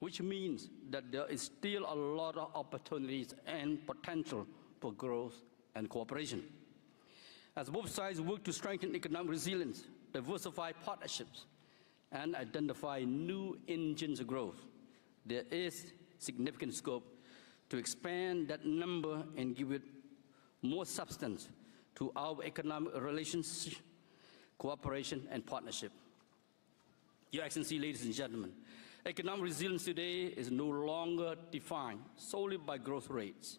which means that there is still a lot of opportunities and potential for growth and cooperation. As both sides work to strengthen economic resilience, diversify partnerships, and identify new engines of growth, there is significant scope to expand that number and give it more substance to our economic relations, cooperation, and partnership. Your Excellency, ladies and gentlemen, economic resilience today is no longer defined solely by growth rates.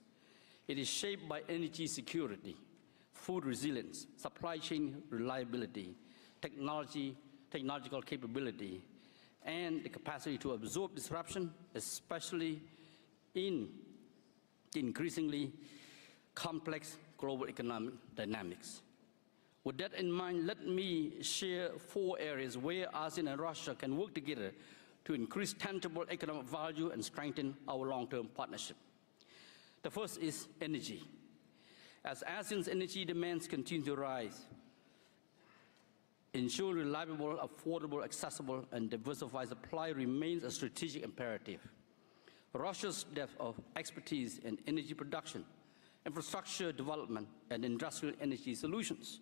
It is shaped by energy security, food resilience, supply chain reliability, technological capability, and the capacity to absorb disruption, especially in increasingly complex global economic dynamics. With that in mind, let me share 4 areas where ASEAN and Russia can work together to increase tangible economic value and strengthen our long-term partnership. The first is energy. As ASEAN's energy demands continue to rise, ensuring reliable, affordable, accessible, and diversified supply remains a strategic imperative. Russia's depth of expertise in energy production, infrastructure development, and industrial energy solutions,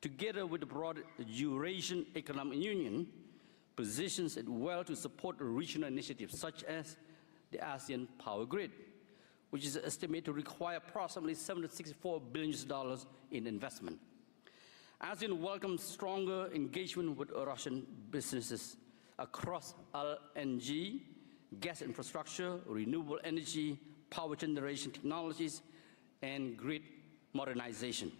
together with the broader Eurasian Economic Union, positions it well to support regional initiatives such as the ASEAN Power Grid, which is estimated to require approximately $764 billion in investment. ASEAN welcomes stronger engagement with Russian businesses across LNG, gas infrastructure, renewable energy, power generation technologies, and grid modernization.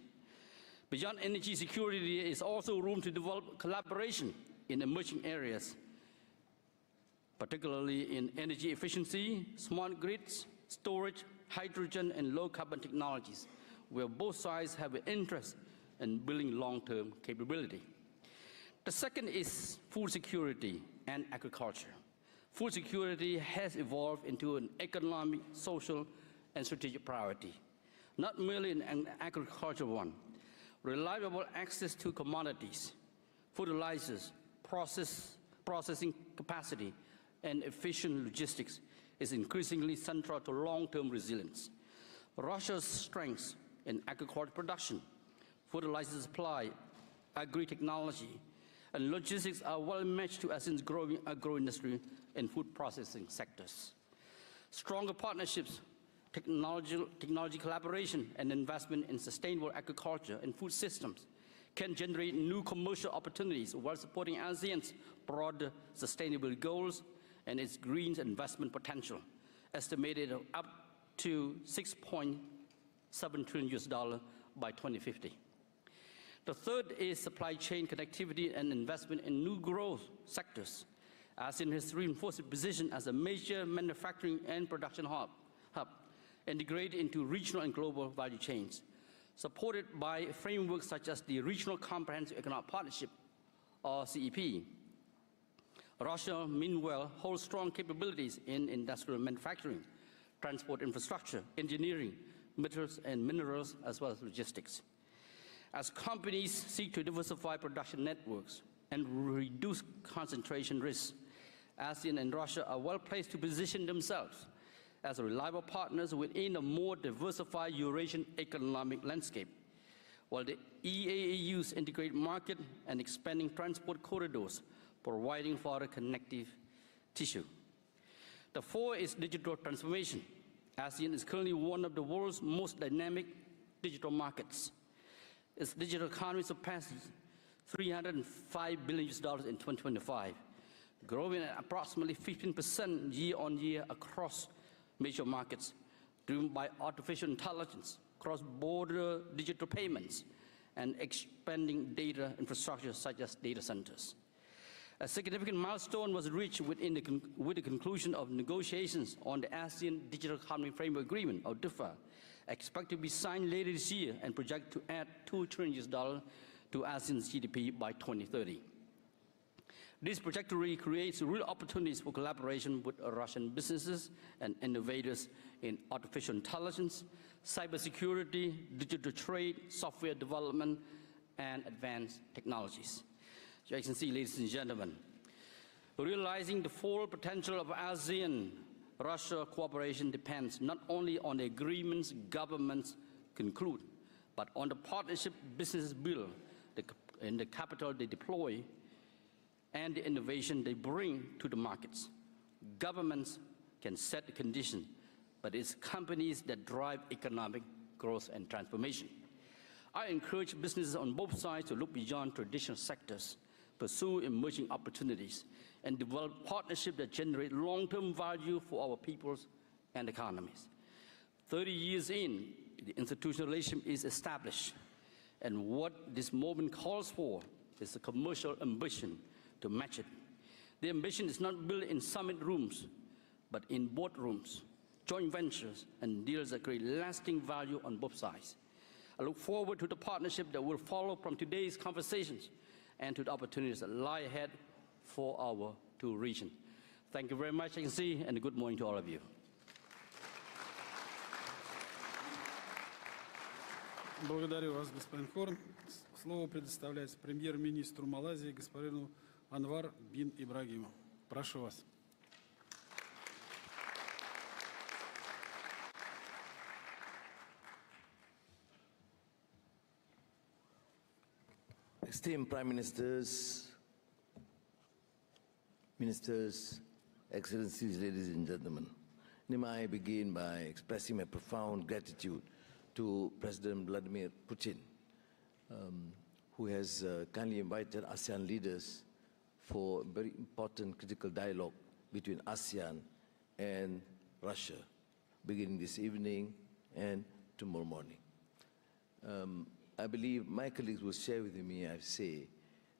Beyond energy security, there is also room to develop collaboration in emerging areas, particularly in energy efficiency, smart grids, storage, hydrogen, and low-carbon technologies, where both sides have an interest in building long-term capability. The second is food security and agriculture. Food security has evolved into an economic, social, and strategic priority, not merely an agricultural one. Reliable access to commodities, fertilizers, processing capacity, and efficient logistics is increasingly central to long-term resilience. Russia's strengths in agricultural production, fertilizer supply, agri-technology, and logistics are well matched to ASEAN's growing agro-industry and food processing sectors. Stronger partnerships, technology collaboration, and investment in sustainable agriculture and food systems can generate new commercial opportunities while supporting ASEAN's broader sustainability goals and its green investment potential, estimated up to $6.7 trillion by 2050. The third is supply chain connectivity and investment in new growth sectors. ASEAN has reinforced its position as a major manufacturing and production hub, integrated into regional and global value chains, supported by frameworks such as the Regional Comprehensive Economic Partnership, or CEP. Russia, meanwhile, holds strong capabilities in industrial manufacturing, transport infrastructure, engineering, metals and minerals, as well as logistics. As companies seek to diversify production networks and reduce concentration risks, ASEAN and Russia are well placed to position themselves as reliable partners within a more diversified Eurasian economic landscape, while the EAEU's integrated market and expanding transport corridors providing for a connective tissue. The fourth is digital transformation. ASEAN is currently one of the world's most dynamic digital markets. Its digital economy surpasses $305 billion in 2025, growing at approximately 15% year-on-year across major markets, driven by artificial intelligence, cross-border digital payments, and expanding data infrastructure such as data centers. A significant milestone was reached with the conclusion of negotiations on the ASEAN Digital Economy Framework Agreement, or DIFA, expected to be signed later this year and projected to add $2 trillion to ASEAN's GDP by 2030. This trajectory creates real opportunities for collaboration with Russian businesses and innovators in artificial intelligence, cybersecurity, digital trade, software development, and advanced technologies. Your Excellency, ladies and gentlemen, Realizing the full potential of ASEAN-Russia cooperation depends not only on the agreements governments conclude, but on the partnership businesses build, and the capital they deploy, and the innovation they bring to the markets. Governments can set the conditions, but it's companies that drive economic growth and transformation. I encourage businesses on both sides to look beyond traditional sectors, pursue emerging opportunities, and develop partnerships that generate long-term value for our peoples and economies. 30 years in, the institutional relationship is established, and what this moment calls for is a commercial ambition to match it. The ambition is not built in summit rooms, but in boardrooms, joint ventures, and deals that create lasting value on both sides. I look forward to the partnership that will follow from today's conversations and to the opportunities that lie ahead for our two regions. Thank you very much, Excellency, and good morning to all of you. Благодарю вас, господин Хорн. Слово предоставляется премьер-министру Малайзии, господину Анвар бин Ибрагиму. Прошу вас. Esteemed Prime Ministers, Ministers, Excellencies, ladies and gentlemen, may I begin by expressing my profound gratitude to President Vladimir Putin, who has kindly invited ASEAN leaders for a very important critical dialogue between ASEAN and Russia, beginning this evening and tomorrow morning. I believe my colleagues will share with me, I say,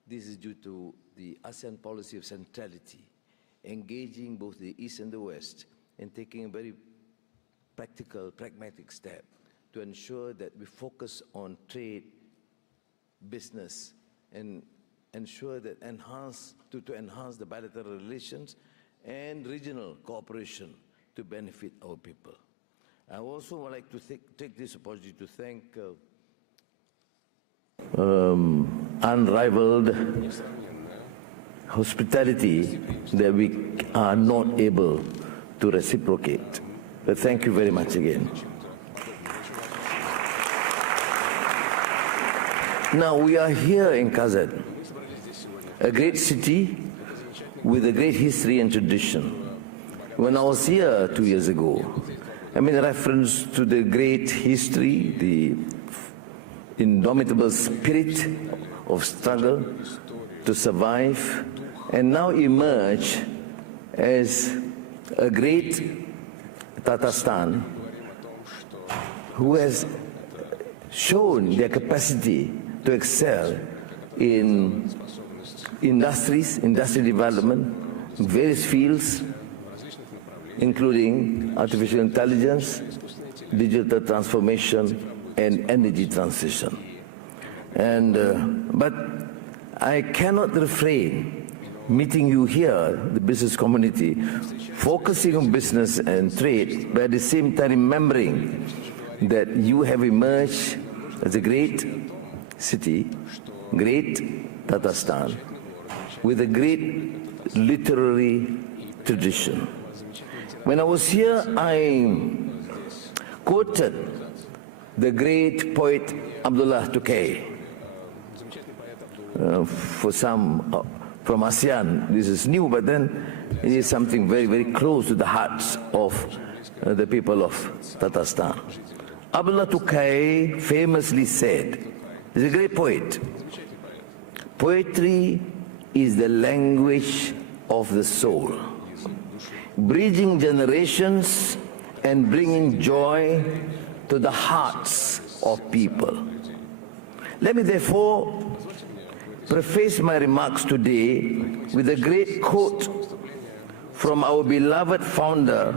this is due to the ASEAN policy of centrality, engaging both the East and the West, and taking a very practical, pragmatic step to ensure that we focus on trade, business, and ensure that to enhance the bilateral relations and regional cooperation to benefit our people. I also would like to take this opportunity to thank unrivaled hospitality that we are not able to reciprocate. But thank you very much again. Now we are here in Kazan, a great city with a great history and tradition. When I was here 2 years ago, I made a reference to the great history, the indomitable spirit of struggle to survive, and now emerge as a great Tatarstan who has shown their capacity to excel in industry development, various fields, including artificial intelligence, digital transformation, and energy transition. But I cannot refrain meeting you here, the business community, focusing on business and trade, but at the same time remembering that you have emerged as a great city, great Tatarstan, with a great literary tradition. When I was here, I quoted the great poet Abdullah Tukay. For some from ASEAN, this is new, but then it is something very, very close to the hearts of the people of Tatarstan. Abdullah Tukay famously said, he's a great poet, poetry is the language of the soul, bridging generations and bringing joy to the hearts of people. Let me therefore preface my remarks today with a great quote from our beloved founder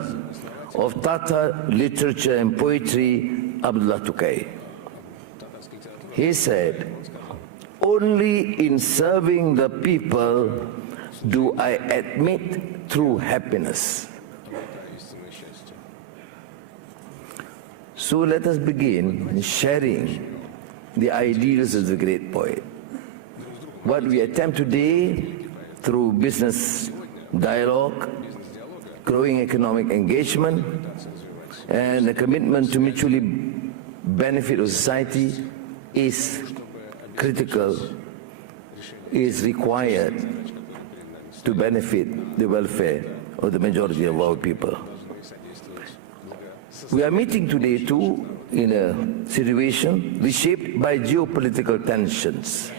of Tatar literature and poetry, Abdullah Tukay. He said, "Only in serving the people do I admit true happiness." So let us begin sharing the ideals of the great poet. What we attempt today through business dialogue, growing economic engagement, and a commitment to mutually benefit of society is critical, is required to benefit the welfare of the majority of our people. We are meeting today too in a situation reshaped by geopolitical tensions.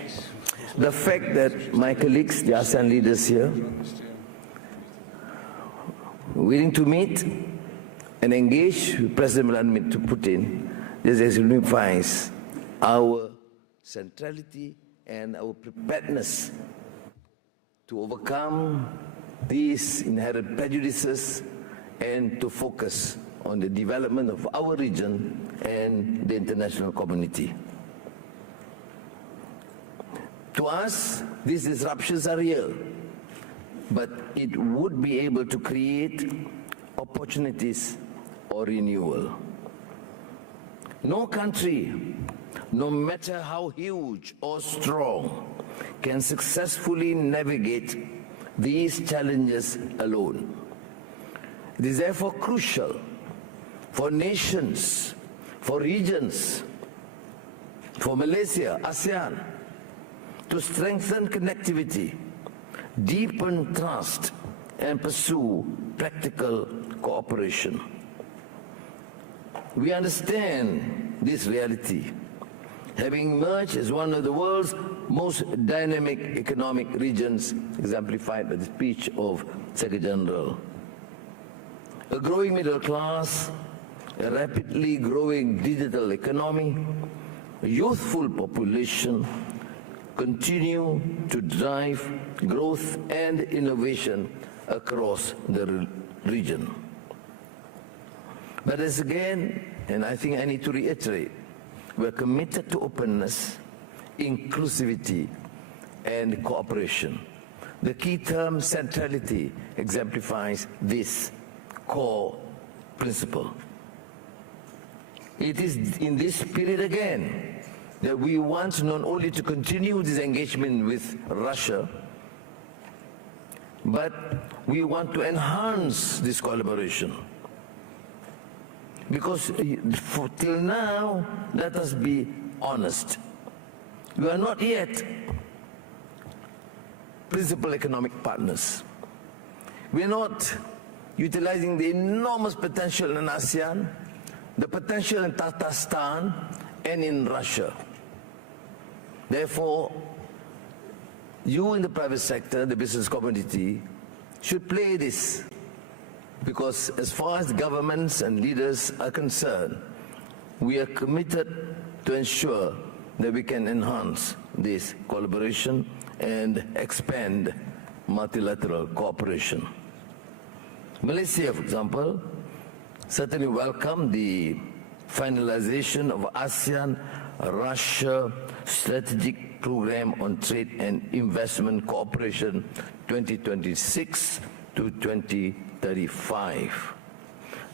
The fact that my colleagues, the ASEAN leaders here, willing to meet and engage with President Vladimir Putin, this signifies our centrality and our preparedness to overcome these inherent prejudices and to focus on the development of our region and the international community. To us, these disruptions are real, but it would be able to create opportunities or renewal. No country, no matter how huge or strong, can successfully navigate these challenges alone. It is therefore crucial for nations, for regions, for Malaysia, ASEAN, to strengthen connectivity, deepen trust, and pursue practical cooperation. We understand this reality, having emerged as one of the world's most dynamic economic regions, exemplified by the speech of Secretary General. A growing middle class, a rapidly growing digital economy, a youthful population continue to drive growth and innovation across the region. But as again, and I think I need to reiterate, we're committed to openness, inclusivity, and cooperation. The key term, centrality, exemplifies this core principle. It is in this spirit again that we want not only to continue this engagement with Russia, but we want to enhance this collaboration. Because till now, let us be honest, we are not yet principal economic partners. We are not utilizing the enormous potential in ASEAN, the potential in Tatarstan, and in Russia. Therefore, you in the private sector, the business community, should play this. Because as far as governments and leaders are concerned, we are committed to ensure that we can enhance this collaboration and expand multilateral cooperation. Malaysia, for example, certainly welcomed the finalization of ASEAN-Russia Strategic Program on Trade and Investment Cooperation 2026 to 2035.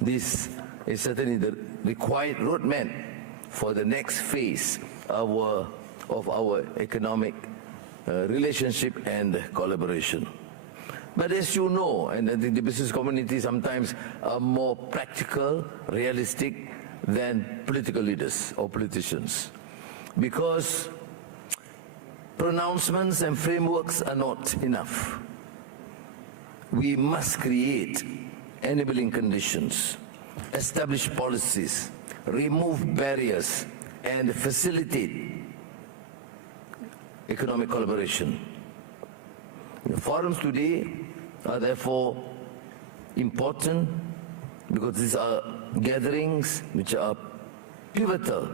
This is certainly the required roadmap for the next phase of our economic relationship and collaboration. But as you know, and I think the business community sometimes are more practical, realistic than political leaders or politicians. Because pronouncements and frameworks are not enough. We must create enabling conditions, establish policies, remove barriers, and facilitate economic collaboration. The forums today are therefore important because these are gatherings which are pivotal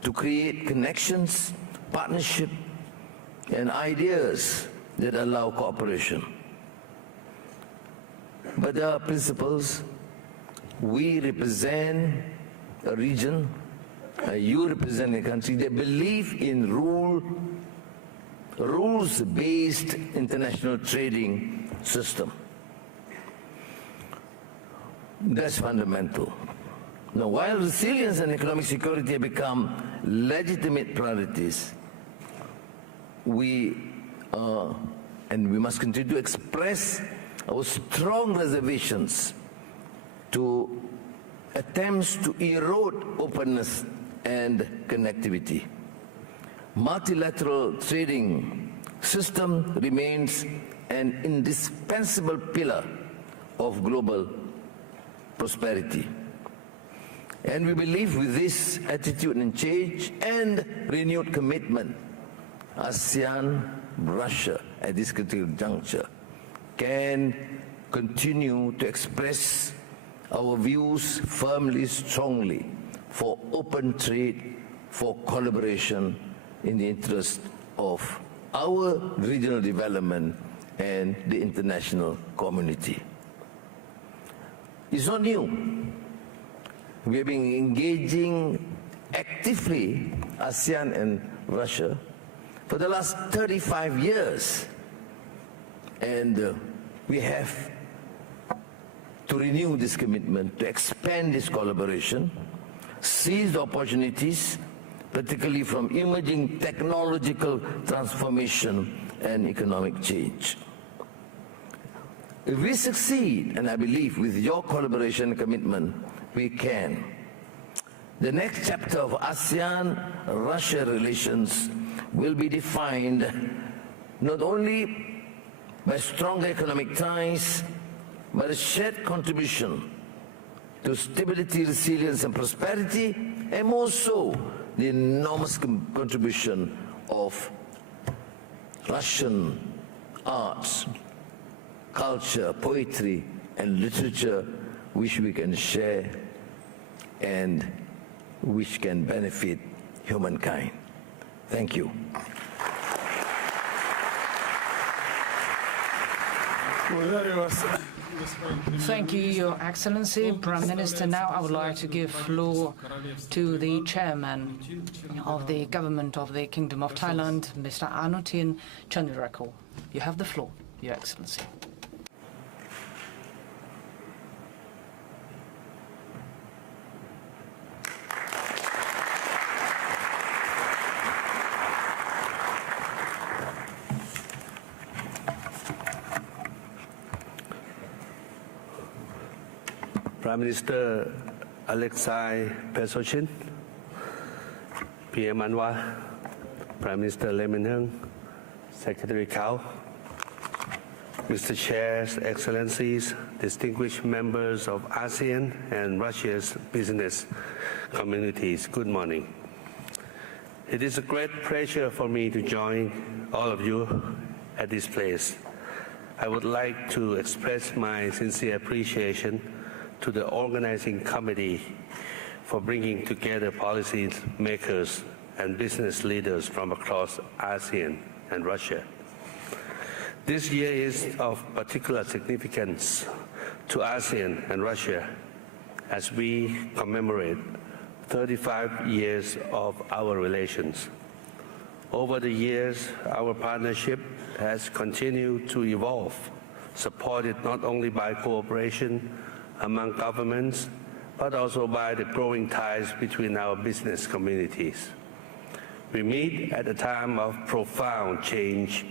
to create connections, partnership, and ideas that allow cooperation. But there are principles. We represent a region, you represent a country that believe in rules-based international trading system. That's fundamental. Now, while resilience and economic security have become legitimate priorities, we must continue to express our strong reservations to attempts to erode openness and connectivity. Multilateral trading system remains an indispensable pillar of global prosperity. And we believe with this attitude and change and renewed commitment, ASEAN, Russia at this critical juncture can continue to express our views firmly, strongly for open trade, for collaboration in the interest of our regional development and the international community. It's not new. We have been engaging actively, ASEAN and Russia, for the last 35 years. And we have to renew this commitment, to expand this collaboration, seize the opportunities, particularly from emerging technological transformation and economic change. If we succeed, and I believe with your collaboration and commitment, we can, the next chapter of ASEAN-Russia relations will be defined not only by stronger economic ties, but a shared contribution to stability, resilience and prosperity, and more so, the enormous contribution of Russian arts, culture, poetry and literature, which we can share and which can benefit humankind. Thank you. Thank you, Your Excellency, Prime Minister. Now I would like to give floor to the Chairman of the Government of the Kingdom of Thailand, Mr. Anutin Chandrarakul. You have the floor, Your Excellency. Prime Minister Alexei Pesochin, PM Anwar, Prime Minister Lee Min-hung, Secretary Kao, Mr. Chairs, Excellencies, distinguished members of ASEAN and Russia's business communities, good morning. It is a great pleasure for me to join all of you at this place. I would like to express my sincere appreciation to the organizing committee for bringing together policy makers and business leaders from across ASEAN and Russia. This year is of particular significance to ASEAN and Russia as we commemorate 35 years of our relations. Over the years, our partnership has continued to evolve, supported not only by cooperation among governments, but also by the growing ties between our business communities. We meet at a time of profound change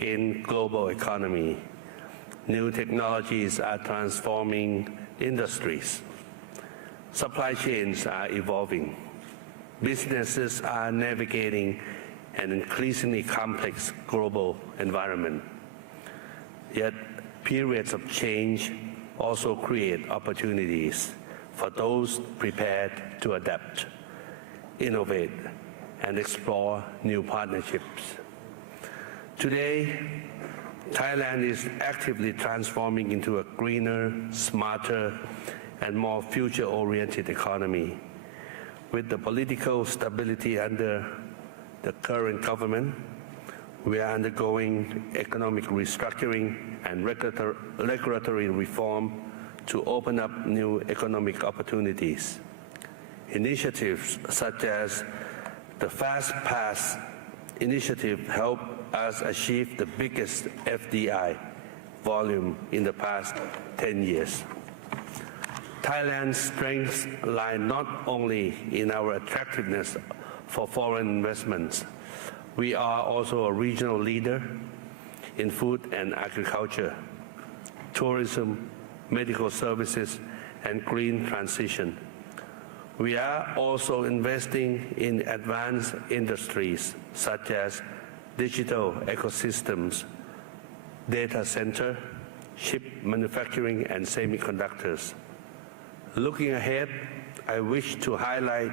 in global economy. New technologies are transforming industries. Supply chains are evolving. Businesses are navigating an increasingly complex global environment. Yet periods of change also create opportunities for those prepared to adapt, innovate, and explore new partnerships. Today, Thailand is actively transforming into a greener, smarter, and more future-oriented economy. With the political stability under the current government, we are undergoing economic restructuring and regulatory reform to open up new economic opportunities. Initiatives such as the Fast Pass initiative help us achieve the biggest FDI volume in the past 10 years. Thailand's strengths lie not only in our attractiveness for foreign investments. We are also a regional leader in food and agriculture. tourism, medical services, and green transition. We are also investing in advanced industries such as digital ecosystems, data center, chip manufacturing, and semiconductors. Looking ahead, I wish to highlight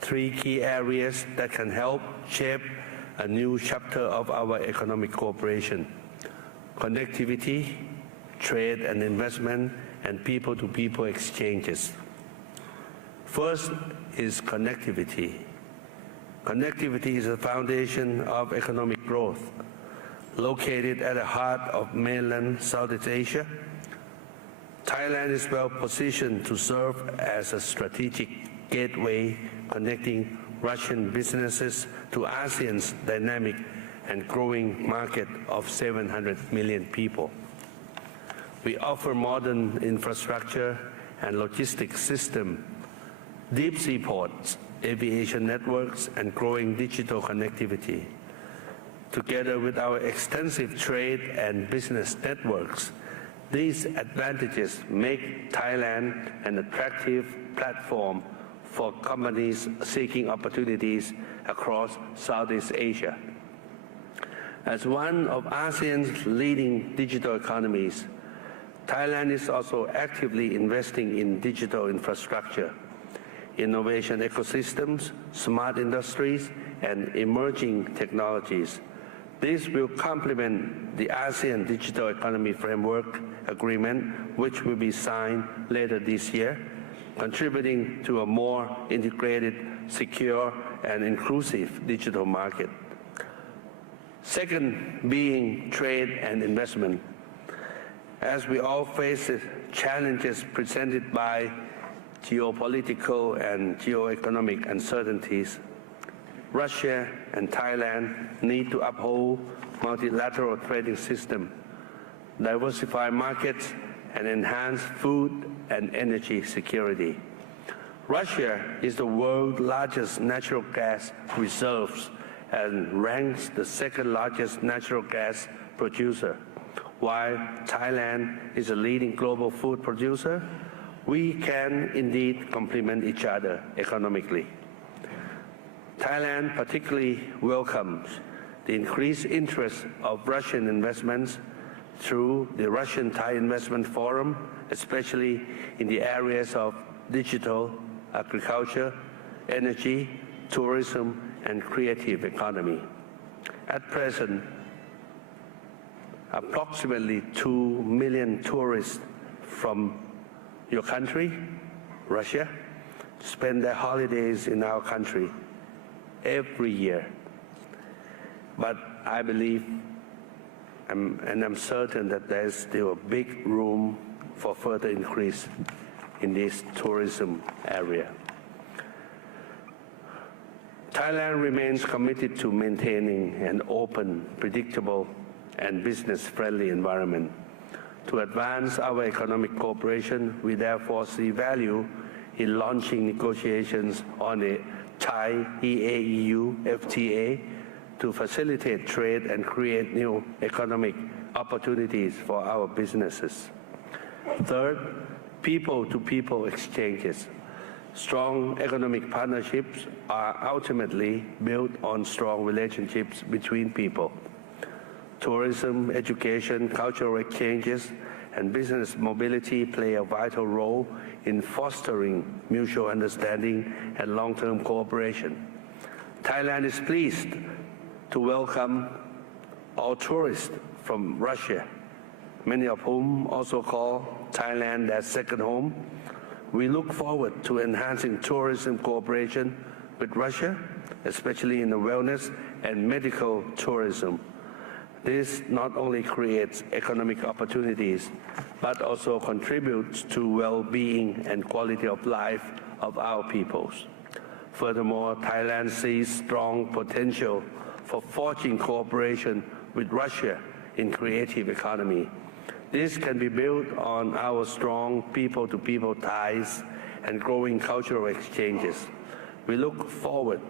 3 key areas that can help shape a new chapter of our economic cooperation: connectivity, trade and investment, and people-to-people exchanges. First is connectivity. Connectivity is the foundation of economic growth. Located at the heart of mainland Southeast Asia, Thailand is well positioned to serve as a strategic gateway connecting Russian businesses to ASEAN's dynamic and growing market of 700 million people. We offer modern infrastructure and logistics system, deep sea ports, aviation networks, and growing digital connectivity. Together with our extensive trade and business networks, these advantages make Thailand an attractive platform for companies seeking opportunities across Southeast Asia. As one of ASEAN's leading digital economies, Thailand is also actively investing in digital infrastructure, innovation ecosystems, smart industries, and emerging technologies. This will complement the ASEAN Digital Economy Framework Agreement, which will be signed later this year, contributing to a more integrated, secure, and inclusive digital market. Second being trade and investment. As we all face the challenges presented by geopolitical and geoeconomic uncertainties, Russia and Thailand need to uphold multilateral trading system, diversify markets, and enhance food and energy security. Russia is the world's largest natural gas reserves and ranks the second largest natural gas producer. While Thailand is a leading global food producer, we can indeed complement each other economically. Thailand particularly welcomes the increased interest of Russian investments through the Russian-Thai Investment Forum, especially in the areas of digital, agriculture, energy, tourism, and creative economy. At present, approximately 2 million tourists from your country, Russia, spend their holidays in our country every year. But I believe and I'm certain that there's still a big room for further increase in this tourism area. Thailand remains committed to maintaining an open, predictable, and business-friendly environment. To advance our economic cooperation, we therefore see value in launching negotiations on a Thai EAEU FTA to facilitate trade and create new economic opportunities for our businesses. Third, people-to-people exchanges. Strong economic partnerships are ultimately built on strong relationships between people. Tourism, education, cultural exchanges, and business mobility play a vital role in fostering mutual understanding and long-term cooperation. Thailand is pleased to welcome all tourists from Russia, many of whom also call Thailand their second home. We look forward to enhancing tourism cooperation with Russia, especially in the wellness and medical tourism. This not only creates economic opportunities, but also contributes to well-being and quality of life of our peoples. Furthermore, Thailand sees strong potential for forging cooperation with Russia in creative economy. This can be built on our strong people-to-people ties and growing cultural exchanges. We look forward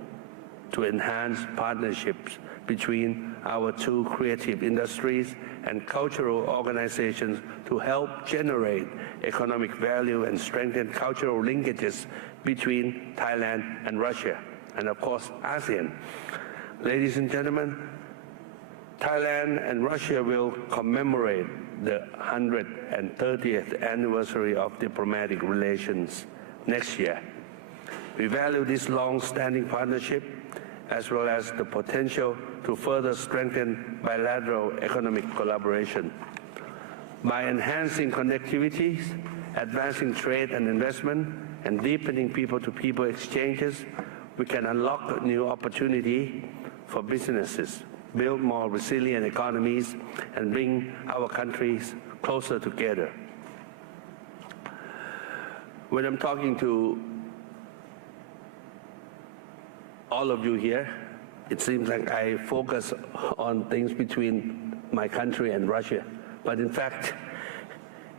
to enhance partnerships between our two creative industries and cultural organizations to help generate economic value and strengthen cultural linkages between Thailand and Russia, and of course ASEAN. Ladies and gentlemen, Thailand and Russia will commemorate the 130th anniversary of diplomatic relations next year. We value this long-standing partnership as well as the potential to further strengthen bilateral economic collaboration. By enhancing connectivities, advancing trade and investment, and deepening people-to-people exchanges, we can unlock new opportunity for businesses, build more resilient economies, and bring our countries closer together. When I'm talking to all of you here, it seems like I focus on things between my country and Russia. But in fact,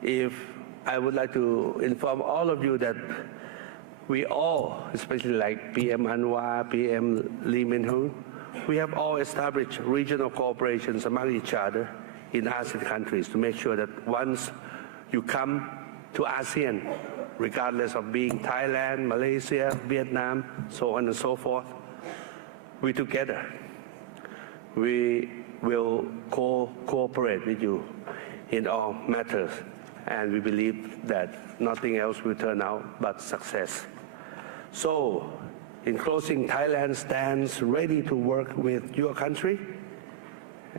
if I would like to inform all of you that we all, especially like PM Anwar, PM Lee Min-ho, we have all established regional cooperations among each other in ASEAN countries to make sure that once you come to ASEAN, regardless of being Thailand, Malaysia, Vietnam, so on and so forth, we together, we will cooperate with you in all matters, and we believe that nothing else will turn out but success. So, in closing, Thailand stands ready to work with your country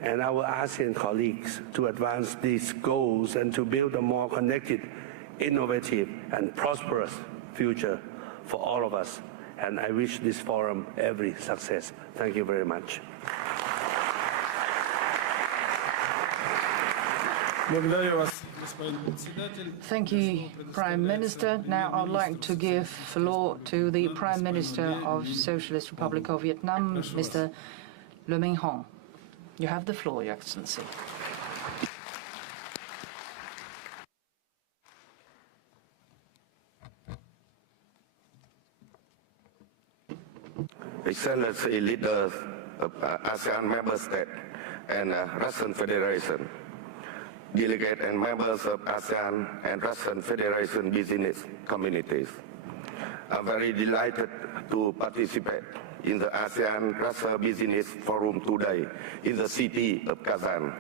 and our ASEAN colleagues to advance these goals and to build a more connected, innovative, and prosperous future for all of us. And I wish this forum every success. Thank you very much. Thank you, Prime Minister. Now I'd like to give floor to the Prime Minister of Socialist Republic of Vietnam, Mr. Le Minh Hong. You have the floor, Your Excellency. Excellency leaders of ASEAN member states and Russian Federation, delegates and members of ASEAN and Russian Federation business communities. I'm very delighted to participate in the ASEAN-Russia Business Forum today in the city of Kazan,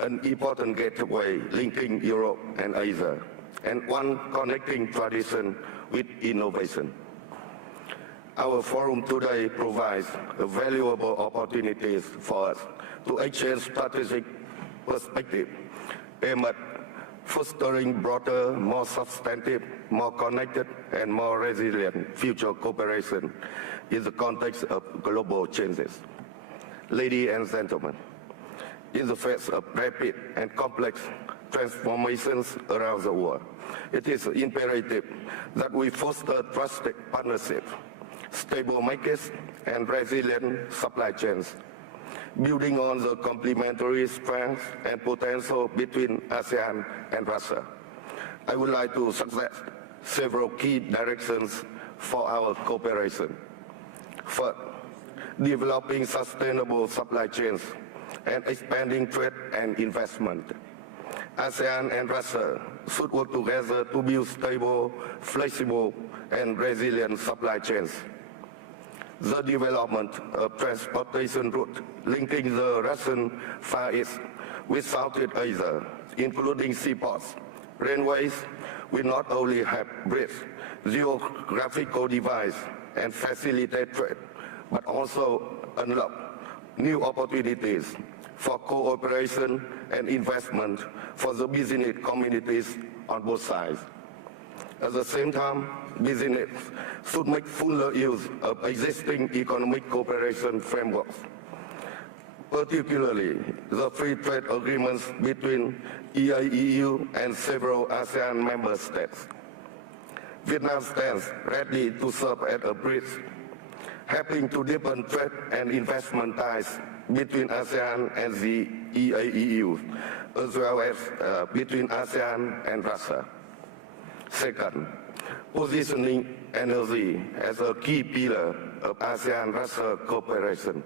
an important gateway linking Europe and Asia, and one connecting tradition with innovation. Our forum today provides valuable opportunities for us to exchange strategic perspective aimed at fostering broader, more substantive, more connected, and more resilient future cooperation in the context of global changes. Ladies and gentlemen, in the face of rapid and complex transformations around the world, it is imperative that we foster trusted partnerships, stable markets, and resilient supply chains, building on the complementary strengths and potential between ASEAN and Russia. I would like to suggest several key directions for our cooperation. First, developing sustainable supply chains and expanding trade and investment. ASEAN and Russia should work together to build stable, flexible, and resilient supply chains. The development of transportation routes linking the Russian Far East with Southeast Asia, including seaports, railways, will not only help bridge geographical divides and facilitate trade, but also unlock new opportunities for cooperation and investment for the business communities on both sides. At the same time, business should make fuller use of existing economic cooperation frameworks, particularly the free trade agreements between EAEU and several ASEAN member states. Vietnam stands ready to serve as a bridge, helping to deepen trade and investment ties between ASEAN and the EAEU, as well as between ASEAN and Russia. Second, positioning energy as a key pillar of ASEAN-Russia cooperation.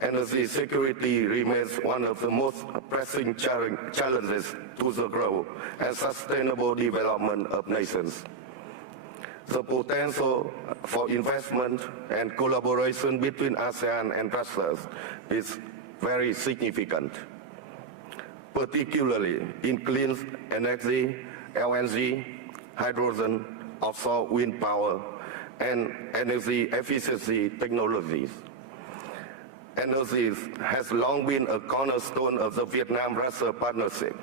Energy security remains one of the most pressing challenges to the growth and sustainable development of nations. The potential for investment and collaboration between ASEAN and Russia is very significant, particularly in clean energy, LNG, hydrogen, offshore wind power, and energy efficiency technologies. Energy has long been a cornerstone of the Vietnam-Russia partnership.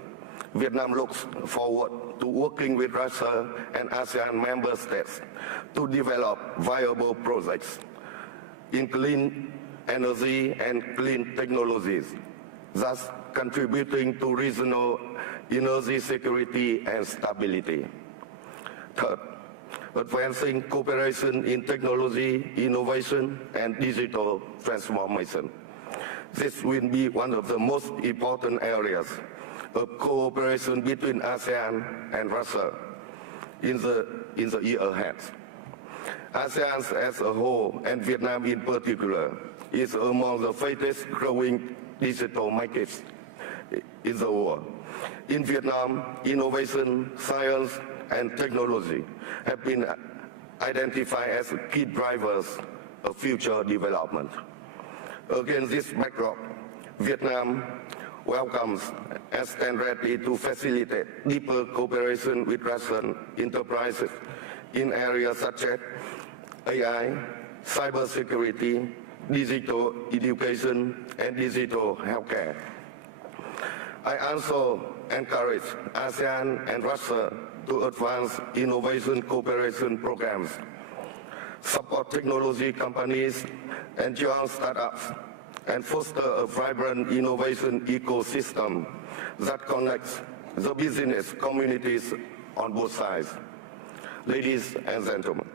Vietnam looks forward to working with Russia and ASEAN member states to develop viable projects in clean energy and clean technologies, thus contributing to regional energy security and stability. Third, advancing cooperation in technology, innovation, and digital transformation. This will be one of the most important areas of cooperation between ASEAN and Russia in the year ahead. ASEAN as a whole, and Vietnam in particular, is among the fastest growing digital markets in the world. In Vietnam, innovation, science, and technology have been identified as key drivers of future development. Against this backdrop, Vietnam welcomes and stands ready to facilitate deeper cooperation with Russian enterprises in areas such as AI, cybersecurity, digital education, and digital healthcare. I also encourage ASEAN and Russia to advance innovation cooperation programs, support technology companies and young startups, and foster a vibrant innovation ecosystem that connects the business communities on both sides. Ladies and gentlemen,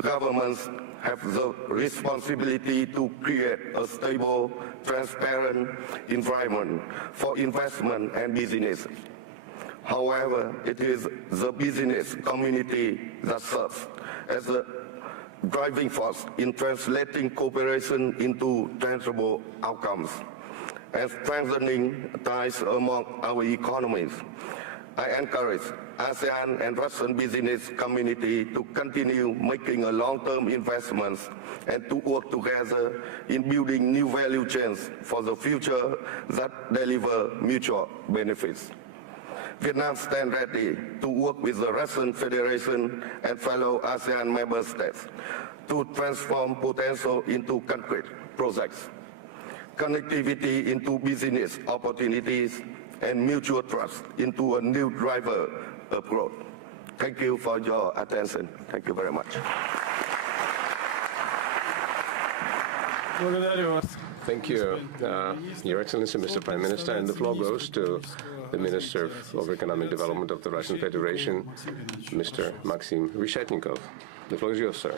governments have the responsibility to create a stable, transparent environment for investment and business. However, it is the business community that serves as a driving force in translating cooperation into tangible outcomes and strengthening ties among our economies. I encourage ASEAN and Russian business community to continue making a long-term investments and to work together in building new value chains for the future that deliver mutual benefits. Vietnam stands ready to work with the Russian Federation and fellow ASEAN member states to transform potential into concrete projects, connectivity into business opportunities, and mutual trust into a new driver of growth. Thank you for your attention. Thank you very much. Thank you, Your Excellency, Mr. Prime Minister, and the floor goes to the Minister of Economic Development of the Russian Federation, Mr. Maxim Reshetnikov. The floor is yours, sir.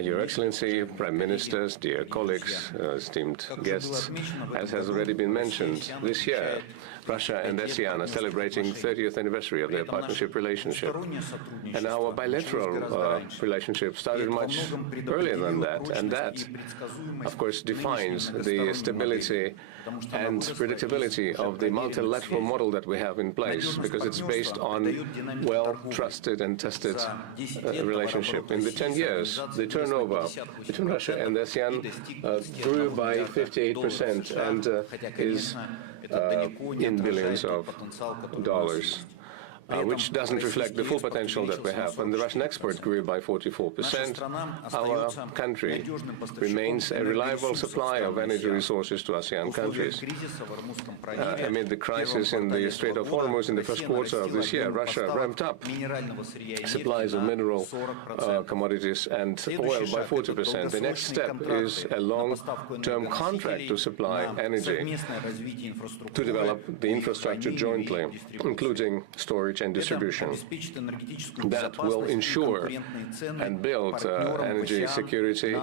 Your Excellency, Prime Ministers, dear colleagues, esteemed guests, as has already been mentioned, this year Russia and ASEAN are celebrating the 30th anniversary of their partnership relationship. And our bilateral relationship started much earlier than that, and that, of course, defines the stability and predictability of the multilateral model that we have in place, because it's based on well-trusted and tested relationship. In the 10 years, the turnover between Russia and ASEAN grew by 58% and is in billions of dollars, which doesn't reflect the full potential that we have. And the Russian export grew by 44%. Our country remains a reliable supplier of energy resources to ASEAN countries. Amid the crisis in the Strait of Hormuz in the first quarter of this year, Russia ramped up supplies of mineral commodities and oil by 40%. The next step is a long-term contract to supply energy to develop the infrastructure jointly, including storage and distribution, that will ensure and build energy security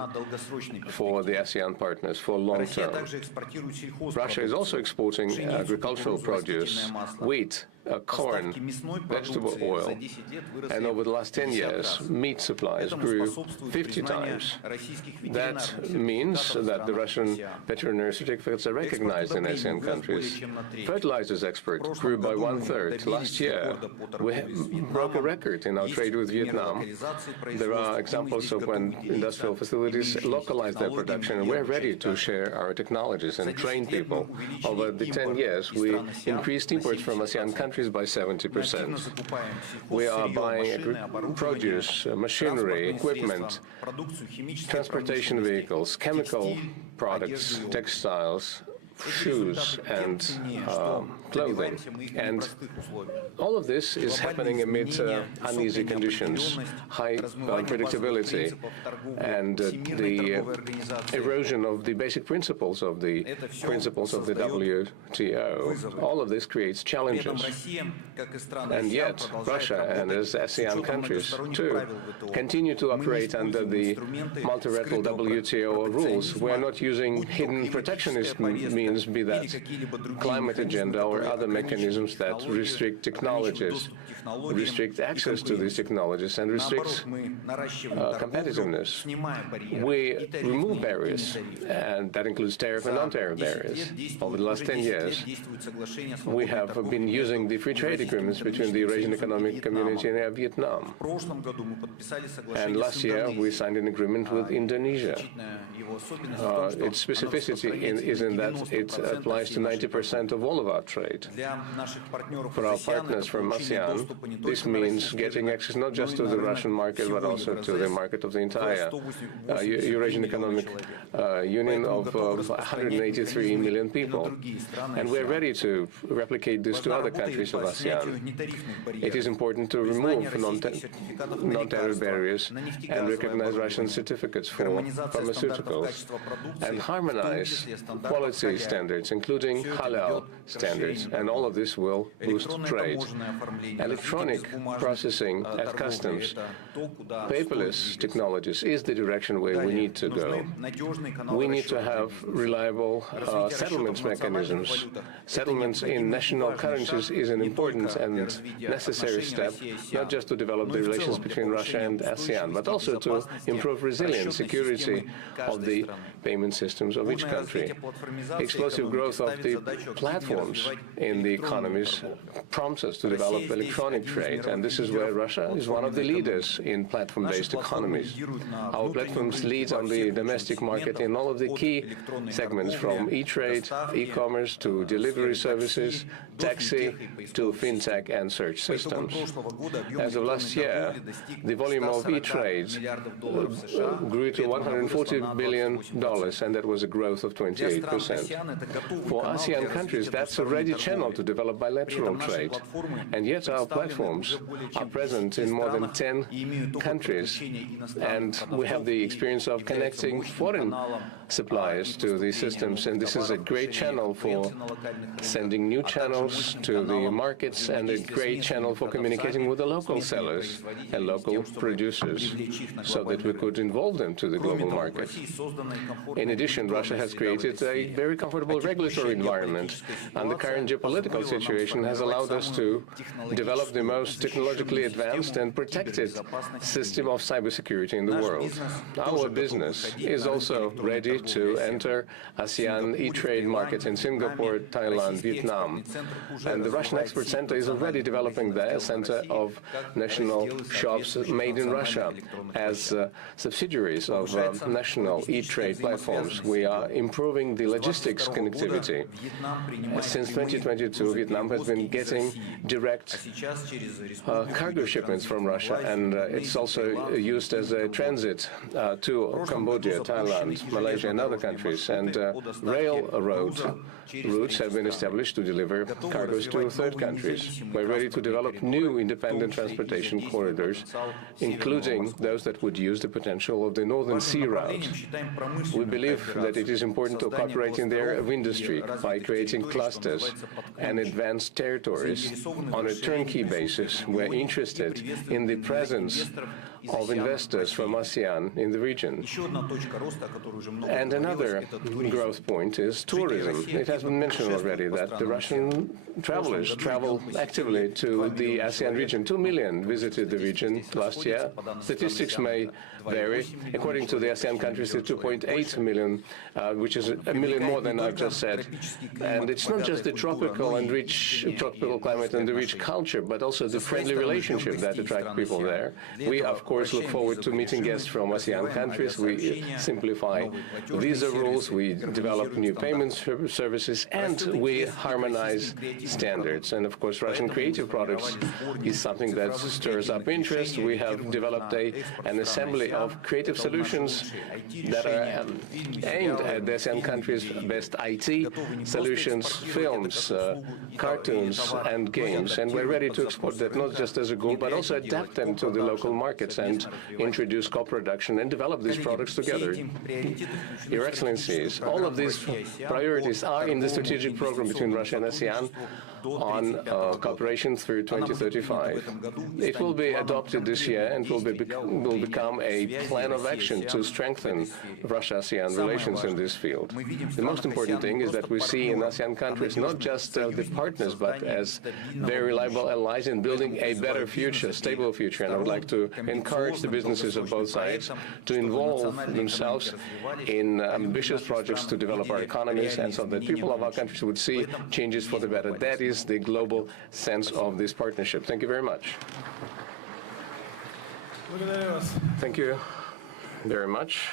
for the ASEAN partners for long term. Russia is also exporting agricultural produce, wheat, corn, vegetable oil, and over the last 10 years, meat supplies grew 50 times. That means that the Russian veterinary certificates are recognized in ASEAN countries. Fertilizers export grew by 1/3. Last year, we broke a record in our trade with Vietnam. There are examples of when industrial facilities localize their production, and we're ready to share our technologies and train people. Over the 10 years, we increased imports from ASEAN countries by 70%. We are buying produce, machinery, equipment, transportation vehicles, chemical products, textiles, shoes, and clothing. And all of this is happening amid uneasy conditions, high predictability, and the erosion of the basic principles of the WTO. All of this creates challenges. And yet, Russia and its ASEAN countries, too, continue to operate under the multilateral WTO rules. We're not using hidden protectionist means, be that climate agenda or other mechanisms that restrict technologies, restrict access to these technologies, and restrict competitiveness. We remove barriers, and that includes tariff and non-tariff barriers. Over the last 10 years, we have been using the free trade agreements between the Eurasian Economic Community and Vietnam. And last year, we signed an agreement with Indonesia. Its specificity is in that it applies to 90% of all of our trade. For our partners from ASEAN, this means getting access not just to the Russian market, but also to the market of the entire Eurasian Economic Union of 183 million people. And we're ready to replicate this to other countries of ASEAN. It is important to remove non-tariff barriers and recognize Russian certificates for pharmaceuticals and harmonize quality standards, including halal standards, and all of this will boost trade. Electronic processing at customs, paperless technologies is the direction where we need to go. We need to have reliable settlements mechanisms. Settlements in national currencies is an important and necessary step, not just to develop the relations between Russia and ASEAN, but also to improve resilience, security of the payment systems of each country. Explosive growth of the platforms in the economies prompts us to develop electronic trade, and this is where Russia is one of the leaders in platform-based economies. Our platforms lead on the domestic market in all of the key segments, from e-trade, e-commerce, to delivery services, taxi, to fintech and search systems. As of last year, the volume of e-trade grew to $140 billion, and that was a growth of 28%. For ASEAN countries, that's a ready channel to develop bilateral trade. And yet our platforms are present in more than 10 countries, and we have the experience of connecting foreign suppliers to these systems, and this is a great channel for sending new channels to the markets and a great channel for communicating with the local sellers and local producers so that we could involve them to the global market. In addition, Russia has created a very comfortable regulatory environment, and the current geopolitical situation has allowed us to develop the most technologically advanced and protected system of cybersecurity in the world. Our business is also ready to enter ASEAN e-trade markets in Singapore, Thailand, Vietnam. And the Russian Export Center is already developing their center of national shops made in Russia as subsidiaries of national e-trade platforms. We are improving the logistics connectivity. Since 2022, Vietnam has been getting direct cargo shipments from Russia, and it's also used as a transit to Cambodia, Thailand, Malaysia, and other countries. And railroad routes have been established to deliver cargoes to third countries. We're ready to develop new independent transportation corridors, including those that would use the potential of the Northern Sea Route. We believe that it is important to cooperate in the area of industry by creating clusters and advanced territories on a turnkey basis. We're interested in the presence of investors from ASEAN in the region. And another growth point is tourism. It has been mentioned already that the Russian travelers travel actively to the ASEAN region. 2 million visited the region last year. Statistics may vary. According to the ASEAN countries, it's 2.8 million, which is 1 million more than I've just said. And it's not just the tropical and rich tropical climate and the rich culture, but also the friendly relationship that attract people there. We, of course, look forward to meeting guests from ASEAN countries. We simplify visa rules, we develop new payment services, and we harmonize standards. And, of course, Russian creative products is something that stirs up interest. We have developed an assembly of creative solutions that are aimed at the ASEAN countries' best IT solutions, films, cartoons, and games. And we're ready to export that not just as a goal, but also adapt them to the local markets and introduce co-production and develop these products together. Your Excellencies, all of these priorities are in the strategic program between Russia and ASEAN on cooperation through 2035. It will be adopted this year and will become a plan of action to strengthen Russia-ASEAN relations in this field. The most important thing is that we see in ASEAN countries not just the partners, but as very reliable allies in building a better future, stable future. And I would like to encourage the businesses of both sides to involve themselves in ambitious projects to develop our economies, and so that people of our countries would see changes for the better. That is the global sense of this partnership. Thank you very much. Thank you very much.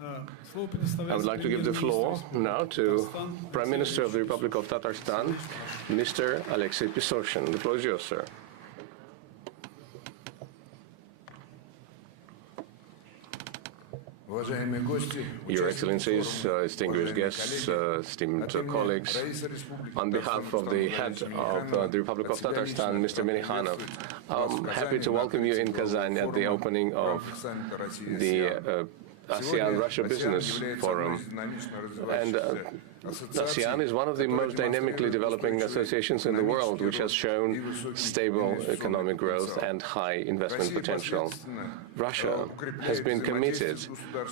I would like to give the floor now to Prime Minister of the Republic of Tatarstan, Mr. Alexei Pisoshin. The floor is yours, sir. Your Excellencies, distinguished guests, esteemed colleagues, on behalf of the head of the Republic of Tatarstan, Mr. Minikhanov, I'm happy to welcome you in Kazan at the opening of the ASEAN-Russia Business Forum. And ASEAN is one of the most dynamically developing associations in the world, which has shown stable economic growth and high investment potential. Russia has been committed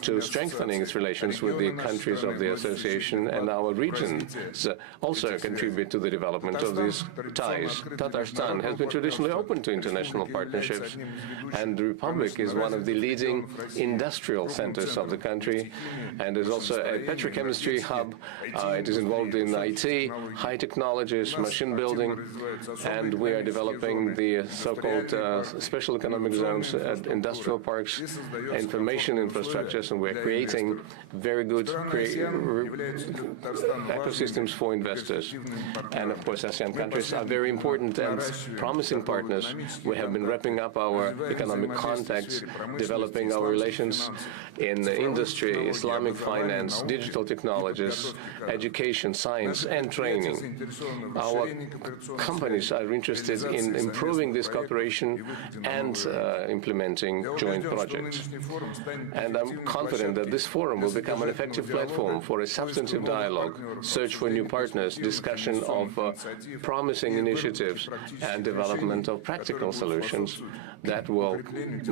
to strengthening its relations with the countries of the association, and our regions also contribute to the development of these ties. Tatarstan has been traditionally open to international partnerships, and the Republic is one of the leading industrial centers of the country, and is also a petrochemistry hub. It is involved in IT, high technologies, machine building, and we are developing the so-called special economic zones at industrial parks, information infrastructures, and we're creating very good ecosystems for investors. And of course, ASEAN countries are very important and promising partners. We have been wrapping up our economic contacts, developing our relations in industry, Islamic finance, digital technologies, education, science, and training. Our companies are interested in improving this cooperation and implementing joint projects. And I'm confident that this forum will become an effective platform for a substantive dialogue, search for new partners, discussion of promising initiatives, and development of practical solutions that will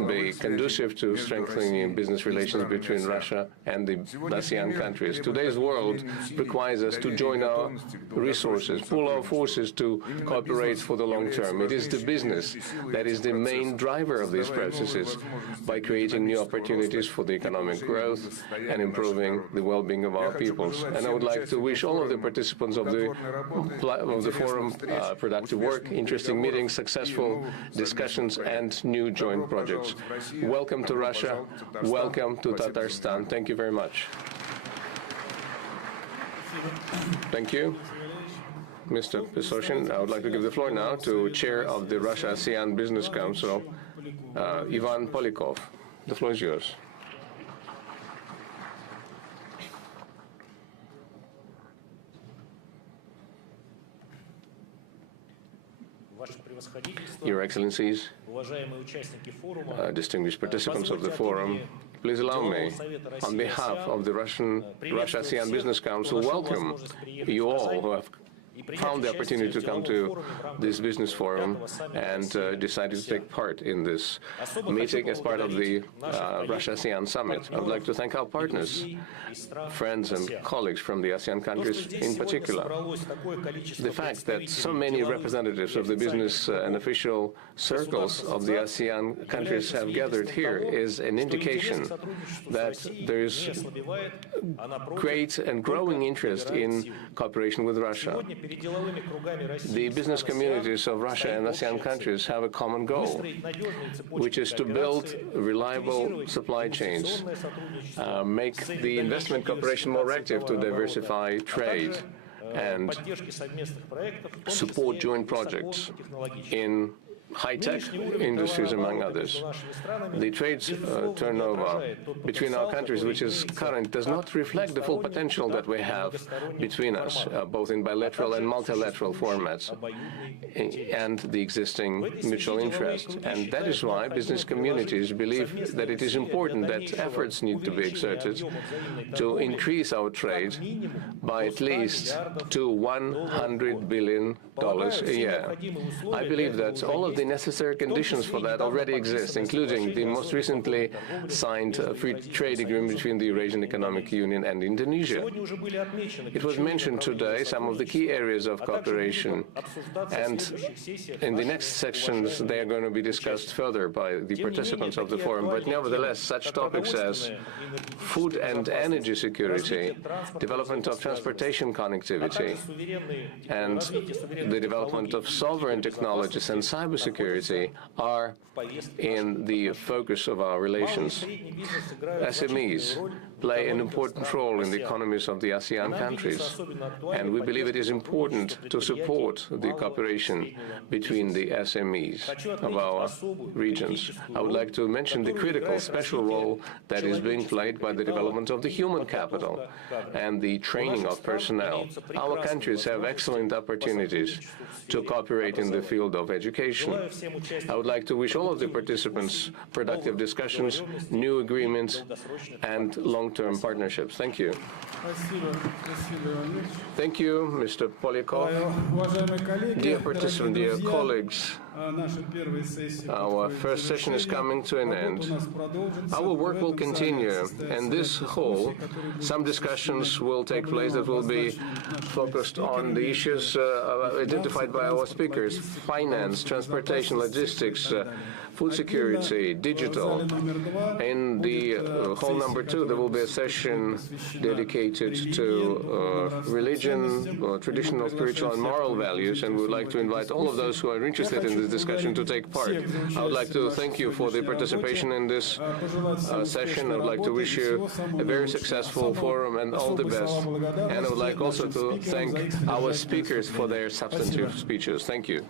be conducive to strengthening business relations between Russia and the ASEAN countries. Today's world requires us to join our resources, pool our forces to cooperate for the long term. It is the business that is the main driver of these processes, by creating new opportunities for the economic growth and improving the well-being of our peoples. And I would like to wish all of the participants of the forum productive work, interesting meetings, successful discussions, and new joint projects. Welcome to Russia. Welcome to Tatarstan. Thank you very much. Thank you, Mr. Pisoshin. I would like to give the floor now to Chair of the Russia-ASEAN Business Council, Ivan Polikov. The floor is yours. Your Excellencies, distinguished participants of the forum, please allow me, on behalf of the Russia-ASEAN Business Council, welcome you all who have found the opportunity to come to this business forum and decided to take part in this meeting as part of the Russia-ASEAN summit. I would like to thank our partners, friends and colleagues from the ASEAN countries in particular. The fact that so many representatives of the business and official circles of the ASEAN countries have gathered here is an indication that there is great and growing interest in cooperation with Russia. The business communities of Russia and ASEAN countries have a common goal, which is to build reliable supply chains, make the investment cooperation more active to diversify trade, and support joint projects in high-tech industries, among others. The trade turnover between our countries, which is current, does not reflect the full potential that we have between us, both in bilateral and multilateral formats, and the existing mutual interest. And that is why business communities believe that it is important that efforts need to be exerted to increase our trade by at least to $100 billion a year. I believe that all of the necessary conditions for that already exist, including the most recently signed free trade agreement between the Eurasian Economic Union and Indonesia. It was mentioned today some of the key areas of cooperation, and in the next sections they are going to be discussed further by the participants of the forum. But nevertheless, such topics as food and energy security, development of transportation connectivity, and the development of sovereign technologies and cybersecurity are in the focus of our relations. SMEs play an important role in the economies of the ASEAN countries, and we believe it is important to support the cooperation between the SMEs of our regions. I would like to mention the critical special role that is being played by the development of the human capital and the training of personnel. Our countries have excellent opportunities to cooperate in the field of education. I would like to wish all of the participants productive discussions, new agreements, and long-term partnerships. Thank you. Thank you, Mr. Polyakov. Dear participants, dear colleagues, our first session is coming to an end. Our work will continue. In this hall, some discussions will take place that will be focused on the issues identified by our speakers: finance, transportation, logistics, food security, digital. In the hall number 2, there will be a session dedicated to religion, traditional, spiritual, and moral values, and we would like to invite all of those who are interested in this discussion to take part. I would like to thank you for the participation in this session. I would like to wish you a very successful forum and all the best. And I would like also to thank our speakers for their substantive speeches. Thank you.